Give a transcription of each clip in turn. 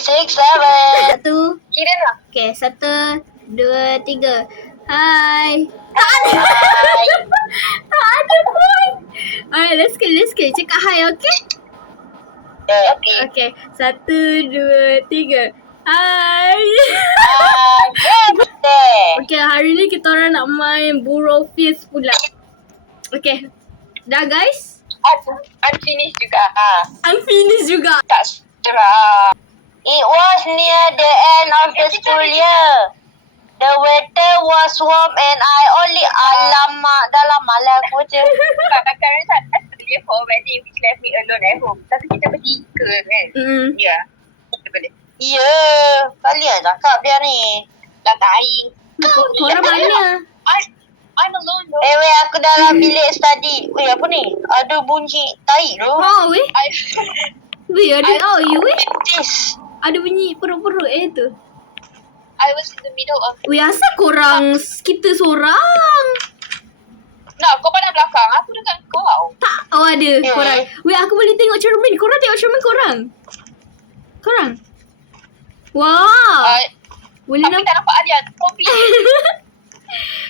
6, 7. Satu. Kira lah. Okay, 1, 2, 3. Hai. Hai. Tak ada pun. Alright, let's go. Cakap hi, okay? Okay. Okay, 1, 2, 3. Hai. Birthday. Okay, hari ni kita orang nak main Burrow Fist pula. Okay. Dah guys? Unfinished juga. Unfinished juga. Tak serah. It was near the end of the school year. The weather was warm and I only alamak dalam malam aku je. Kakak tak pergi for a wedding which left me alone at home. Tapi kita bertiga kan. Ya. Kita boleh. Ya, kalian cakap dia ni. Dah taing. Korang mana? I'm alone though. Weh, aku dalam bilik study. Weh, apa ni? Ada bunyi tai tu. Oh, weh. Weh, ada weh. This. Ada bunyi perut-perut tu. I was in the middle of. Weh, asal korang kita seorang? Nah, kau pandang belakang. Aku dekat kau. Tak. Oh, ada korang. Weh, aku boleh tengok cermin. Korang tengok cermin korang. Wow. Boleh Tapi tak nampak Aryan. Topi.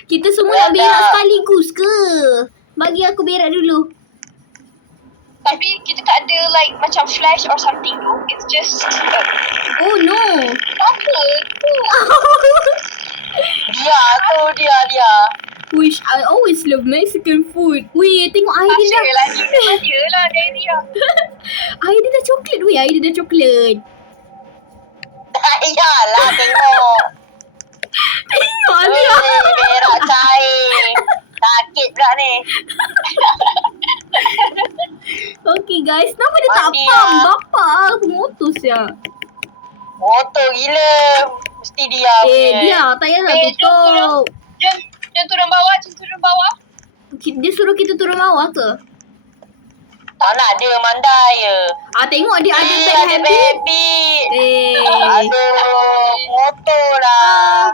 Kita semua nak berak sekaligus ke? Bagi aku berak dulu. Tapi kita tak ada like macam flash or something tu. It's just. Oh no. Apa tu? Dia. Wish, I always love Mexican food. Weh, tengok Aida dah. Dia lah dari dia. Aida dah coklat weh. Aida dah coklat. Yalah, tengok. Tengok Weh, dia. berak cair. Sakit pula ni. Okay guys, kenapa dia tak Mandi pump? lah. Bapak pengutus ya. Motor gila. Mesti dia punya. Dia tak payah nak tutup. Jom turun bawah. Dia suruh kita turun bawah ke? Tak nak dia mandai je. Tengok dia ada bad ada habit. baby. Aduh, motor lah.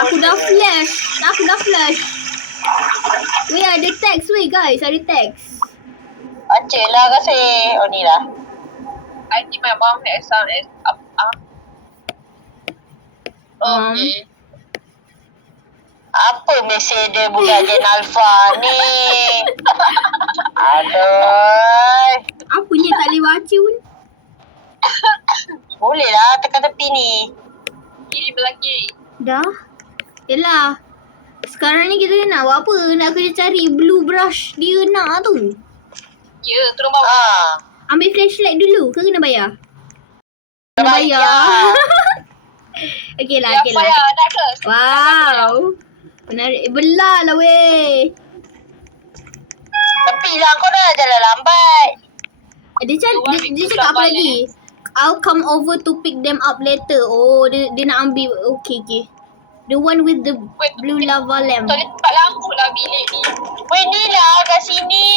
Aku dah flash. Weh, ada text weh guys. Ada text. Baca lah kasih. Oh ni lah. I think my mom has some Okay. Apa mesej dia budak Jen Alfa ni? Aduh. Apa ni tak boleh baca pun? Boleh lah tekan tepi ni. Kiri belaki. Dah. Yelah. Sekarang ni kita nak buat apa? Nak kena cari blue brush dia nak tu. Ya, turun bawah. Ambil flashlight dulu ke kena bayar? Kena Bayar. bayar. Okey lah. Nak ke? Wow. Menarik. Belah lah weh. Tepi lah kau dah jalan lambat. Dia cakap apa lagi? I'll come over to pick them up later. Oh, dia nak ambil. Okay. The one with the blue lava lamp. Toleh tempat lampu lah bilik ni. Weh ni lah kat sini.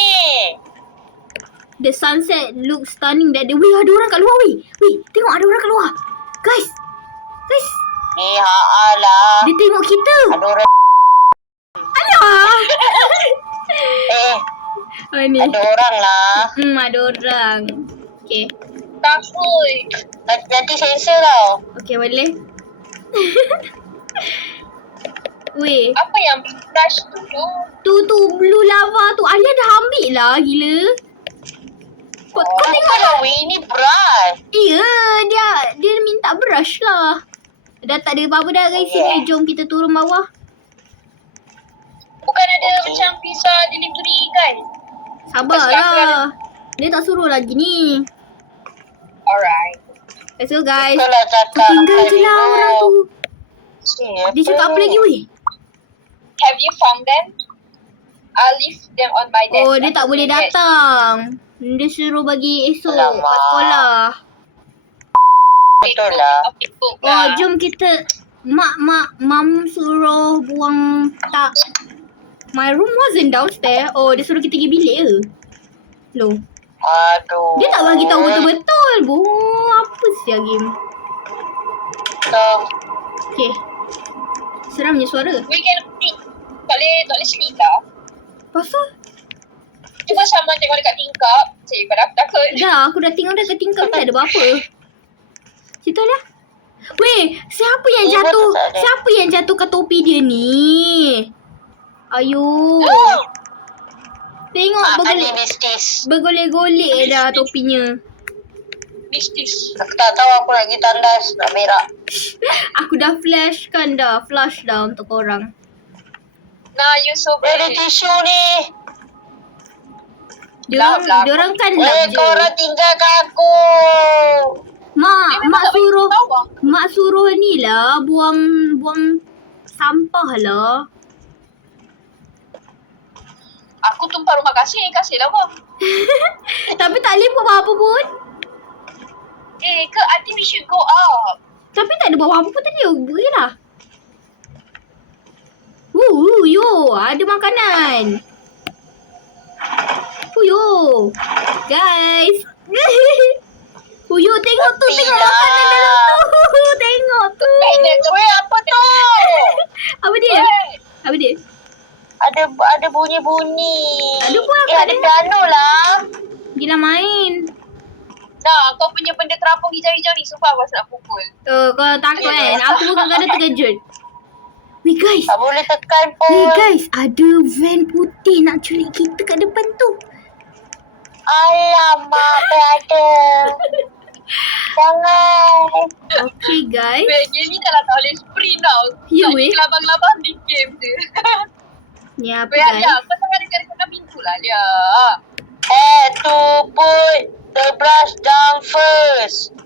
The sunset looks stunning that day. Weh, ada orang kat luar weh. Weh, tengok ada orang kat luar. Guys. Ni lah. Dia tengok kita. Ada orang. Alah. Ni. Ada orang lah. Ada orang. Okay. Takut. Nanti sensor tau. Okay, boleh. Weh. Apa yang brush tu? Tu blue lava tu. Alia dah ambil lah. Gila. Kau tengok lah. Weh ni brush. Ya, dia minta brush lah. Dah tak ada apa-apa dah guys. Sini, jom kita turun bawah. Bukan ada macam pizza delivery kan? Sabarlah. Dia tak suruh lagi ni. Alright. Let's go guys. Itulah cakap. Tinggal je lah orang tu. Dia cakap apa lagi weh? Have you found them? I'll leave them on my desk. Oh, dia tak boleh datang. Dia suruh bagi esok kat sekolah. Betul lah. Oh, jom kita. Mam suruh buang tak. My room wasn't downstairs. Oh, dia suruh kita pergi bilik ke? Loh. Aduh. Dia tak bagi tahu betul-betul. Apa sia game? Okay. Seramnya suara. We can tak boleh sleep lah. Pasal? Cuba Syama tengok dekat tingkap. Cik, pada aku takut. Dah, aku dah tengok dekat tingkap tak ada apa-apa. Situ lah. Weh, siapa yang Ibu jatuh? tu tak ada. Siapa yang jatuhkan topi dia ni? Ayo. Tengok Ani mistis. bergolek-golek dah topinya. Mistis. Aku tak tahu aku nak pergi tandas nak berak. Aku dah flash dah untuk korang. Nah, you so Ada bad. tisu ni. Diorang kan lap Eh, je. korang tinggalkan aku. Mak suruh ni lah buang sampah lah. Aku tumpah rumah kasihlah kau. Tapi tak boleh buat apa-apa pun. I think we should go up. Tapi tak ada buat apa-apa pun tadi. Boleh lah. Yo, ada makanan. Yo, guys. Yo, tengok tu, tengok makanan dalam tu. Tengok tu. Weh, apa tu? Apa dia? Apa dia? Ada bunyi-bunyi. Ada buat ada piano lah. Gila main. Nah, kau punya benda terapung hijau-hijau ni sumpah aku rasa nak pukul. Kau takut kan? Aku pun kadang-kadang terkejut. Weh guys. Tak boleh tekan pun. Weh guys, ada van putih nak culik kita kat depan tu. Alamak, ada. Jangan. Okay guys. Weh, game ni dah lah tak boleh sprint tau. Ya, Tak weh. kelabang-labang di game tu. Ni apa Weh, guys? Alia, kau tengah dekat pintu lah, Alia. To put the brush down first.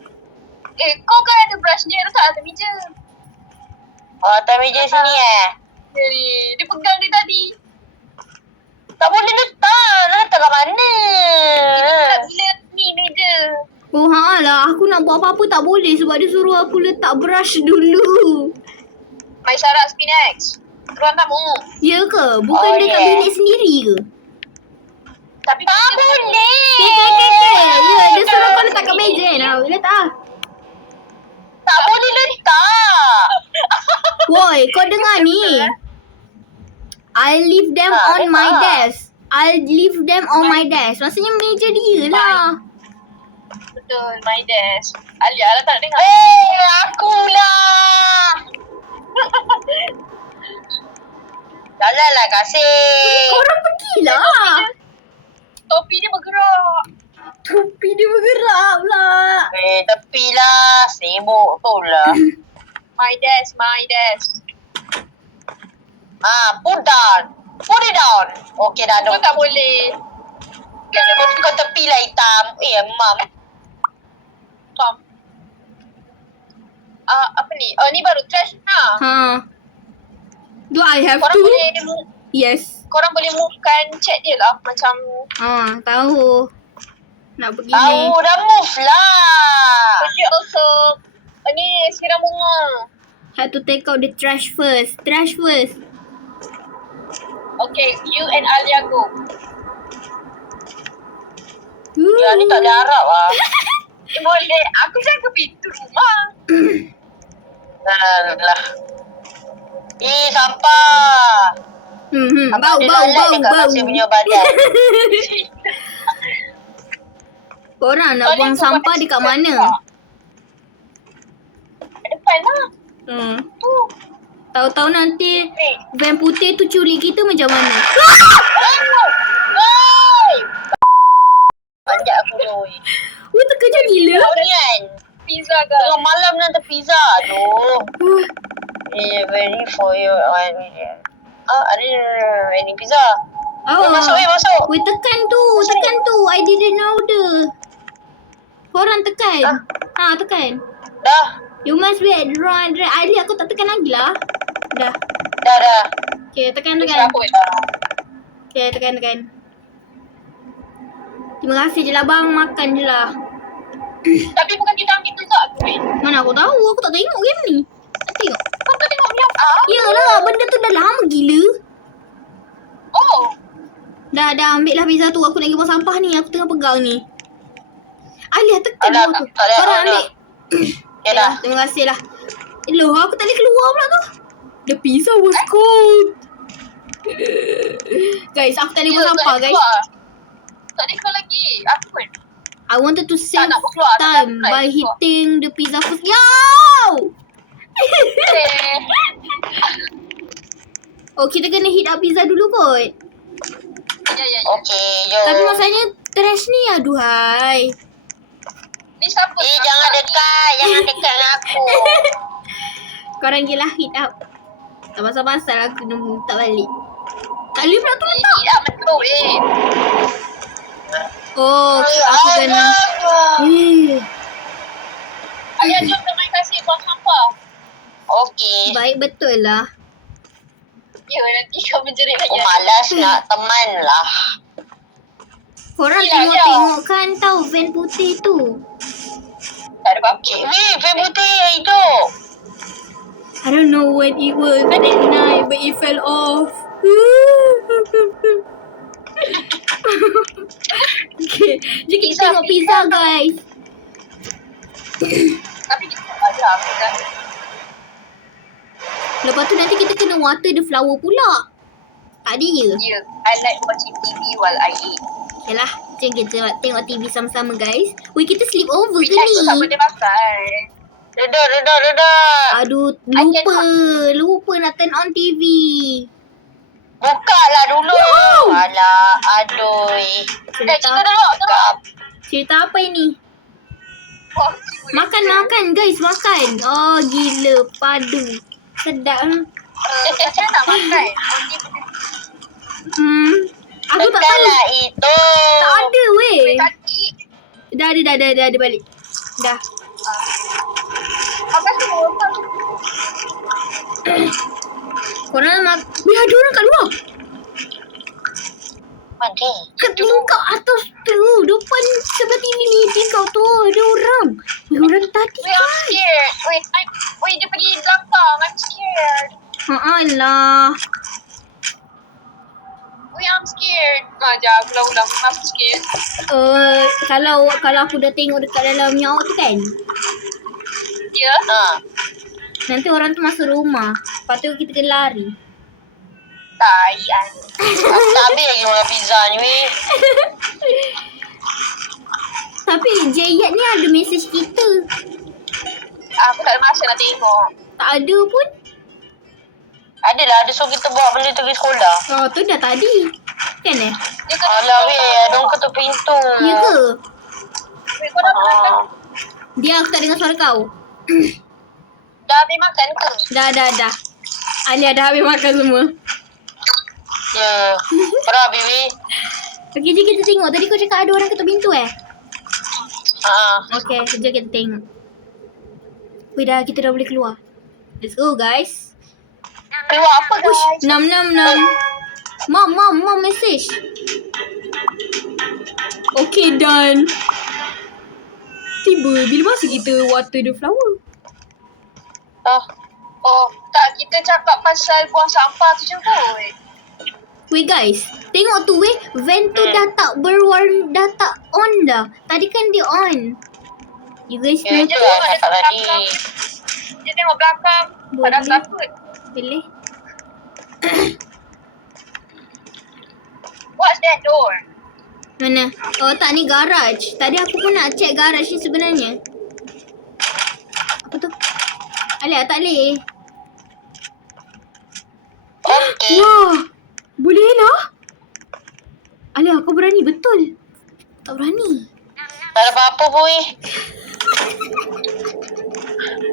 Kau kan ada brush ni letak atas meja. Oh, atas meja sini Jadi, dia pegang dia tadi. Tak boleh letak. Nak letak kat mana? Tak boleh ni meja. Oh lah, aku nak buat apa-apa tak boleh sebab dia suruh aku letak brush dulu. My Sarah Spinex. Ruang tamu. Ya ke? Bukan Oh, dekat yeah. bilik sendiri ke? Tapi Tak boleh. Ya, dia suruh kau letak kat meja kan? Letak. Tak boleh letak. Woi, kau dengar ni. I leave them Ah, on my letak. desk. I leave them on my desk. Maksudnya meja dia lah. betul, my desk. Alia lah tak dengar. Akulah. Janganlah kasih. Korang pergilah. Topi dia bergerak. Topi dia bergerak pula. Tepilah. Sibuk tu lah. My desk, my desk. Put down. Put it down. Okay dah Kau ada. tak boleh. Kau tepilah hitam. Mam. Tom. Apa ni? Oh, ni baru trash lah. Do I have Korang to? boleh Yes. korang boleh movekan chat dia lah. Macam Tahu. Nak pergi ni. Tahu dah move lah. project also. Ni siram bunga. Have to take out the trash first. Trash first. Okay, you and Alia go. Ya ni tak ada harap lah. Boleh. Aku jaga pintu rumah. Alah. Sampah. Bau. Kasih punya badan. Korang nak buang sampah dekat mana? Depan lah. Tu. Tahu-tahu nanti van putih tu culik kita macam mana? Panjat aku doi. Terkejut gila. Kau ni kan. Pizza ke? Tengah malam nanti pizza tu. Ready for you. Ada any pizza. Masuk. Weh, tekan tu. I didn't order. Korang tekan. Tekan. Dah. You must wait. Run. Ali, aku tak tekan lagi lah. Dah. Dah. Okay, tekan. Seraput. Okay, tekan. Terima kasih je lah bang. Makan je lah. Tapi bukan kita ambil tu tak? Mana aku tahu. Aku tak tengok game ni. Tak tengok. Kau tak tengok ni apa? Yalah, benda tu dah lama gila. Oh. Dah ambil lah pizza tu. Aku nak pergi buang sampah ni. Aku tengah pegang ni. Alia tekan Alah, dulu tu. tak ada, Korang ada. ambil. Okay dah. Terima kasih lah. Loh, aku tak boleh keluar pula tu. The pizza was cold. Guys, aku tak boleh buang sampah guys. aku pun. I wanted to save nak berkeluar, tak time nak by keluar. hitting the pizza first. Yo! Oh, kita kena hit up pizza dulu kot. Ya. Okey, jom. Tapi masalahnya trash ni aduhai. Ni siapa? Jangan dekat dengan aku. Korang gila hit up. Tak pasal-pasal aku kena minta balik. Tak boleh pula tu letak. Tidak betul Oh, aku kena. Ayah jom terima kasih buat sampah. Okey. Baik betul lah. Ya, nanti kau menjerit Aku aja. malas nak teman lah. Korang Ya, tengok kan tau van putih tu. Tak ada apa-apa. Weh, fan putih yang hidup. I don't know when it was that night, but it fell off. Okay, jom kita tengok pizza guys. Tapi kita tak ada apa kan. Lepas tu nanti kita kena water the flower pula. Tak ada je. Ya, I like watching TV while I eat. Okay lah, jom kita tengok TV sama-sama guys. Weh, kita sleep over ke Aku sama ni? dia makan. Redak. Aduh, lupa nak turn on TV. Buka lah dulu. Alah, aduh. Cerita dulu. Cerita apa ini? Wah, Makan guys, makan. Oh, gila, padu. Sedap. macam nak makan. Aku tak tahu. Tekanlah itu. Tak ada weh. Kaki. Dah ada balik. Dah. Apa semua? Korang nak. Weh, ada orang kat luar. Mana? Kat tingkap atas tu. Depan sebelah TV ni. Tingkap tu ada orang. Weh, orang tadi Wait, I'm scared. Wait, dia pergi belakang. I'm scared. Alah. Wait, I'm scared. Jangan ulang-ulang. I'm scared. Kalau aku dah tengok dekat dalam nyawa tu kan. Ya? Nanti orang tu masuk rumah. Lepas tu kita kena lari. Tayan. Aku tak habis lagi makan pizza ni weh. Tapi Jayat ni ada mesej kita. Aku tak ada masa nak tengok. Tak ada pun. Adalah, ada suruh kita bawa benda tu pergi sekolah. Oh, tu dah tadi. Kan eh? Dia kata, Alah weh, ada orang ketuk pintu. Ya ke? wait, kau dah makan? Dia aku tak dengar suara kau. Dah habis makan ke? Dah. Alia dah habis makan semua. Ya. Parah habis weh. Okey, jom kita tengok. Tadi kau cakap ada orang ketuk pintu eh? Okey, jom kita tengok. Weh, kita dah boleh keluar. Let's go guys. Keluar apa guys? 666. Mom message. Okay, done. Tiba, bila masa kita water the flower? Oh, tak, kita cakap pasal buang sampah tu je kot. Wait guys, tengok tu weh, van tu dah tak berwarna, dah tak on dah. Tadi kan dia on. You guys Ya, know je tu? lah cakap tadi. Dia tengok belakang. Boleh. Tak takut. Boleh. What's that door? Mana? Oh tak, ni garage. Tadi aku pun nak check garage ni sebenarnya. Apa tu? Alia, tak boleh. Okey. Wah, boleh lah. Alia, kau berani betul. Tak berani. Tak ada apa-apa pun weh.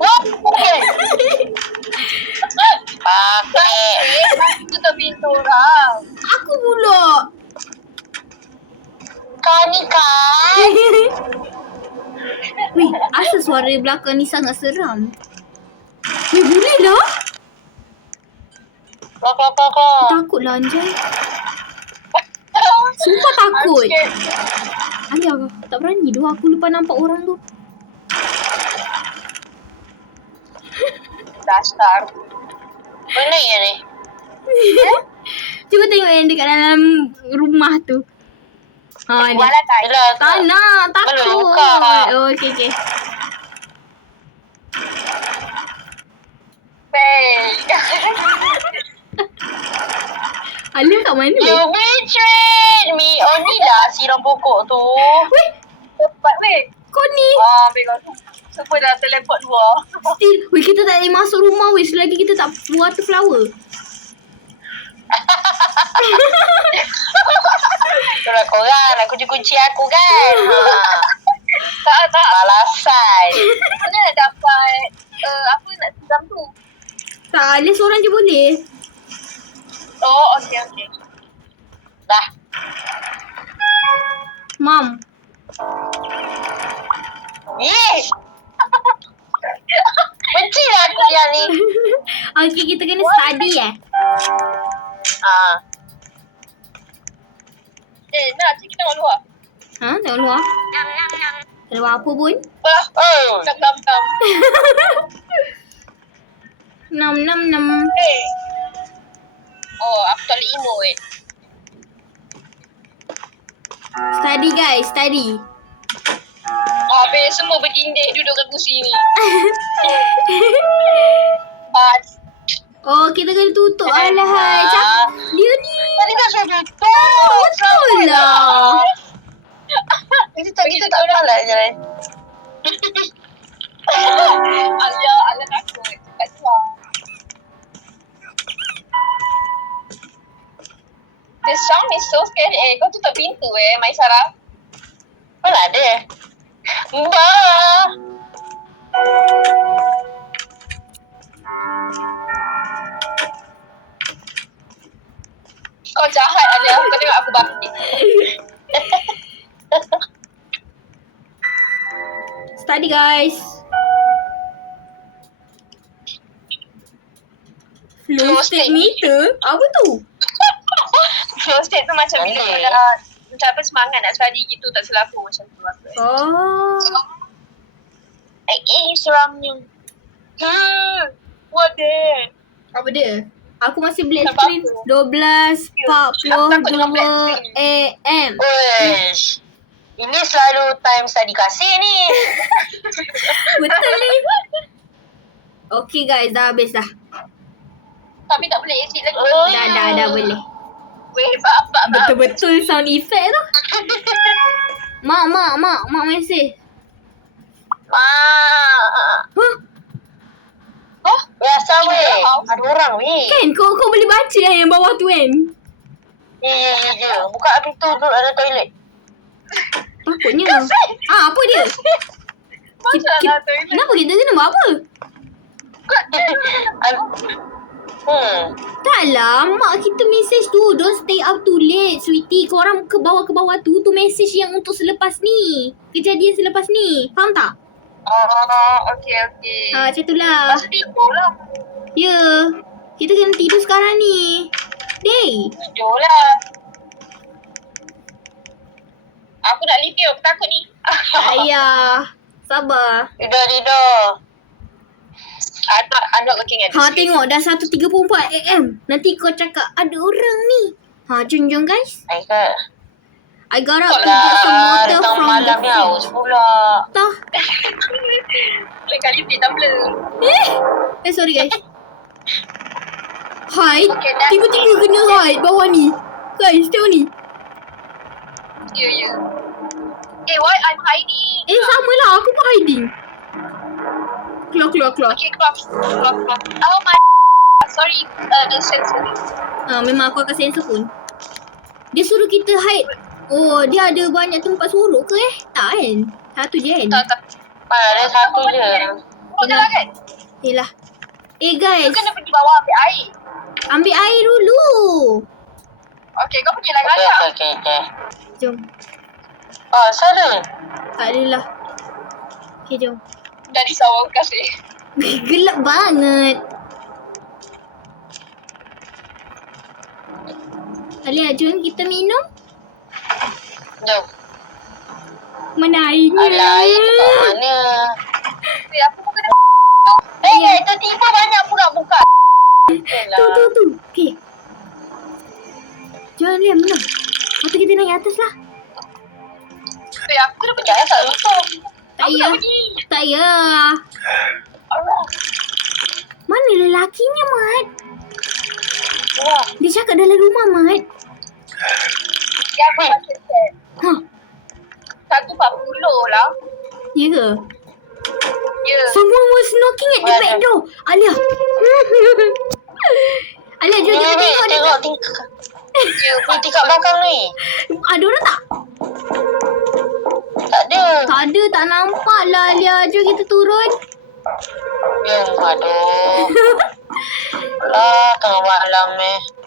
Wah, okey. Pakai. Tutup pintu orang. Aku pula. Kau ni kan. Weh, asal suara belakang ni sangat seram. Weh, boleh lah. Kau. Takut lah Anjay. Sumpah takut. Alia, tak berani tu. Aku lupa nampak orang tu. Dasar. Mana yang ni? Cuba tengok yang dekat dalam rumah tu. Ha, dia. Walau tak. Yelah, Tak nak, takut. Belum buka. Oh, okey. Baik. Alia kat mana? You betray. feed me. Oh ni lah siram pokok tu. Weh, Cepat weh. kau ni. Ambil kau. Semua dah teleport luar. Still, weh, kita tak boleh masuk rumah weh selagi kita tak water flower. Itulah korang. Aku kunci aku kan. Tak. Alasan. Mana nak dapat apa nak siram tu? Tak, dia seorang je boleh. Oh, okey. Dah. Mam. Yes. Benci lah aku yang ni. Okay, kita kena study Nak cik kita tengok luar. Ha, tengok luar. Tak ada apa pun. Oh. Nam. Nam. Hey. Oh, aku tak boleh emo Study guys, study. Habis semua bertindih duduk kat kursi ni. Bas. Oh, kita kena tutup. Alahai. Dia ni. Tadi kan suruh tutup. Betul lah. Kita tak kalah jalan. Alia takut. Kat luar. The sound is so scary. Kau tutup pintu Maisara. Mana ada? Mbak. Kau jahat Alia. Kau tengok aku bangkit. Study guys. Flow state meter? Apa tu? Flow state tu macam bila kau dah macam apa semangat nak study gitu tak silap aku macam tu aku. Oh. Seram ni. What the? Apa dia? Aku masih black Nampak screen aku. 12.42 AM. Wish. Ini selalu time study kasih ni. Betul ni. Okay guys, dah habis dah. Tapi tak boleh exit lagi. Dah boleh. Weh, bab. Betul-betul sound effect tu. Mak mesej. Mak. Huh? Biasa weh. Ada orang weh. Kan kau boleh baca yang bawah tu kan? Ya. Buka pintu tu ada toilet. Takutnya. Apa dia? Masalah tu. Kenapa kita kena buat apa? Taklah, mak kita mesej tu. Don't stay up too late, sweetie. Korang ke bawah tu. Tu mesej yang untuk selepas ni. Kejadian selepas ni. Faham tak? Oh, okey. Macam tu lah. Masuk tidur lah. Ya. Kita kena tidur sekarang ni. Day. Tidur lah. Aku nak leave you. Aku takut ni. Ayah. Sabar. Tidur. I'm not looking at this. Tengok dah 1.34 AM. Nanti kau cakap ada orang ni. Jom guys. I got up to get some water Datang from malam ni the haus fridge. pula. Tah. Lain kali beli tumbler. Sorry guys. Hide. Okay, that's Tiba-tiba it. kena hide bawah ni. Guys, tengok ni. Ya. Why I'm hiding? Sama lah. Aku pun hiding. Keluar. Okay, keluar. Oh my. Sorry. The sensor. Memang aku akan sensor pun. Dia suruh kita hide. Oh, dia ada banyak tempat sorok ke Tak kan? Satu je kan? Tak. Mana ada satu je. Kau jalan kan? Yelah. Guys. Kau kena pergi bawah ambil air. Ambil air dulu. Okay, kau pergi lah kajak. Okay. Jom. Sana. Tak adalah. Okay, jom. Dah risau kasih. Gelap banget. Alia, jom kita minum. Jom. Mana airnya? Alah, air tu kat mana? Aku pun kena. Tiba-tiba banyak pula buka. Tu. Okay. Jom Alia, minum. Lepas tu kita naik atas lah. Aku kena pergi. Jangan tak tutup. Tak payah. Tak payah. Mana lelakinya, Mat? Wah. Dia cakap dalam rumah, Mat. Dia aku baca chat. Huh, 1.40 lah. ya ke? Ya. Someone was knocking at the back door. Alia. Alia, jom kita tengok. Tengok tingkap. Ni tingkap belakang ni. Ada orang tak? Tak ada. Tak ada, tak nampak lah Alia. Jom kita turun. Ya, aduh. Lah, tengah malam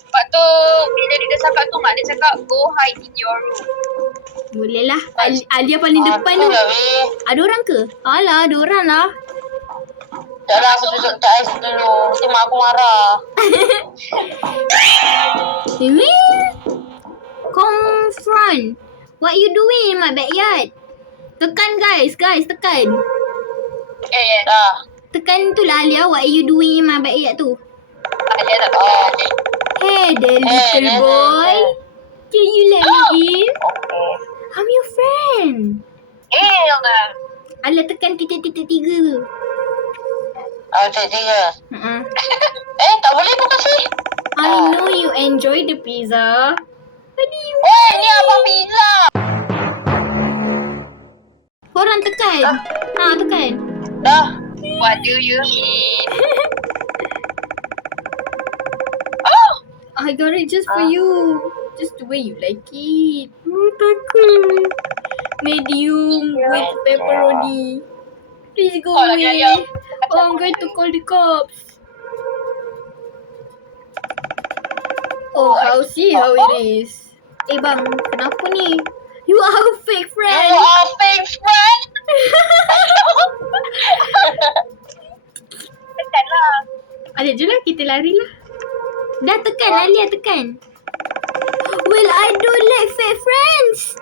Lepas tu, bila dia dah cakap tu, mak dia cakap, go hide in your room. Boleh lah. Alia paling depan tu. Dah, weh. Ada orang ke? Alah, ada orang lah. Dah lah, aku duduk tak ais dulu. Nanti mak aku marah. Ini confront. What you doing in my backyard? Tekan guys, tekan. Dah. Tekan tu lah Alia, what you doing in my backyard tu? Dia tak tahu. Hey there little boy. Can you let me in? Okay. I'm your friend. Lah. Alia tekan titik-titik 3 tu. Cik tiga. Uh-uh. Tak boleh pun kasih. I know you enjoy the pizza. What do you Ni abang pizza. Korang tekan. Tekan. Dah. What do you eat? I got it just for you. Just the way you like it. Takut. Medium with pepperoni. Please go Call away. Alia. Oh, I'm going to call the cops. Oh, I'll see how it is. Bang, kenapa ni? You are a fake friend. You are fake friend. Tekan lah. Alia, jom lah kita lari lah. Dah tekan, Alia tekan. Well, I don't like fake friends.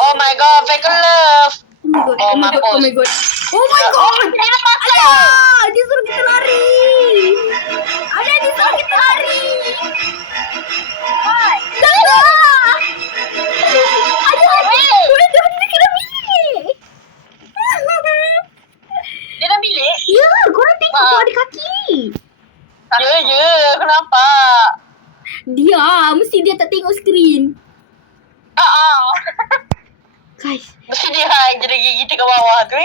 Oh my god, fake love. Oh my god, oh my god, oh my god. Alia, dia suruh kita lari. Alia, dia suruh kita lari. Dah lah. Alia, dia kena bilik. Dia dah bilik? Ya, korang tengok tu ada kaki. Ya, kenapa? Dia, mesti dia tak tengok skrin. Guys. Mesti dia hide jadi gigi kita kat bawah tu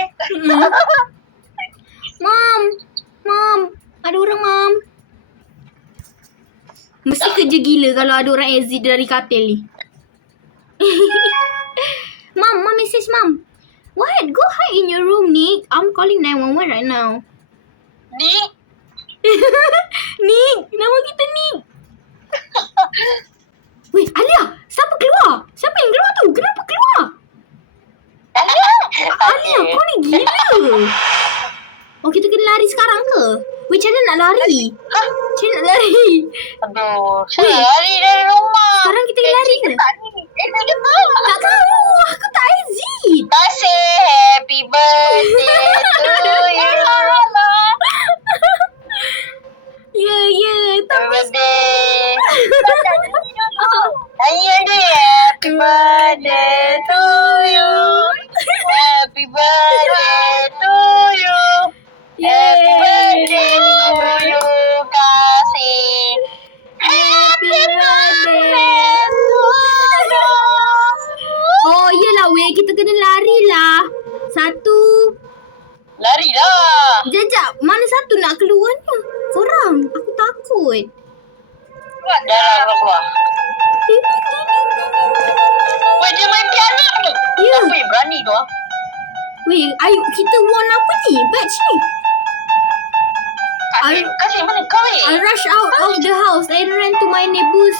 Mam, ada orang mam. Mesti kerja gila kalau ada orang exit dari katil ni. Mam, message mam. What? Go hide in your room, Nick. I'm calling 911 right now. Ni? Nick, nama kita Nick. Weh, Alia, siapa keluar? Siapa yang keluar tu? Kenapa keluar? Alia, kau ni gila. Oh, kita kena lari sekarang ke? Weh, macam mana nak lari? Macam mana nak lari? Aduh, saya lari dari rumah. Sekarang kita kena lari ke? Tak ni. Dia tahu. Tak tahu. Aku tak exit. Kasih happy birthday to you. Ya. Happy Tapi birthday. Nyanyi dia. Happy birthday to you. Happy birthday to you. Happy birthday to you, kasih. Happy birthday. Oh, yelah weh. Kita kena lari lah. Satu. Lari dah. Jajak. Mana satu nak keluarnya? Korang. Aku takut. Dah lah, keluar. Weh, dia main piano ni. Ya. Weh, berani tu ah. Weh, ayo kita warn apa ni? Batch ni. Kasih mana kau I rush out of the house and ran to my neighbor's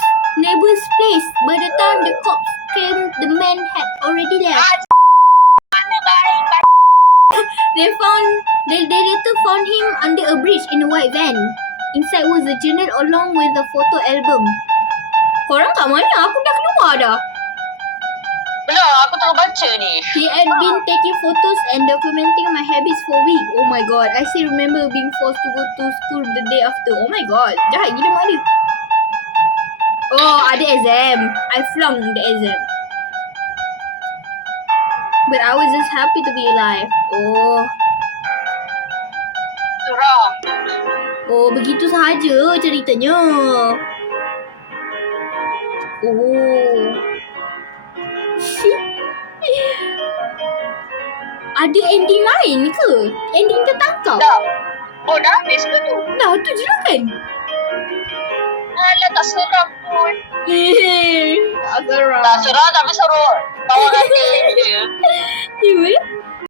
place. By the time the cops came, the man had already left. They later found him under a bridge in a white van. Inside was a journal along with a photo album. Korang kat mana? Aku dah keluar dah. Belum, aku tengah baca ni. He had been taking photos and documenting my habits for weeks. Oh my god, I still remember being forced to go to school the day after. Oh my god, jahat gila mak dia. Oh, ada exam. I flunked the exam. But I was just happy to be alive. Seram. Oh, begitu sahaja ceritanya. Oh. Ada ending lain ke? Ending tertangkap? Dah. Oh, dah habis ke tu? Dah tu je lah kan? Alah, tak seram pun. Tak seram. Tak serah tapi suruh bawa hati je. You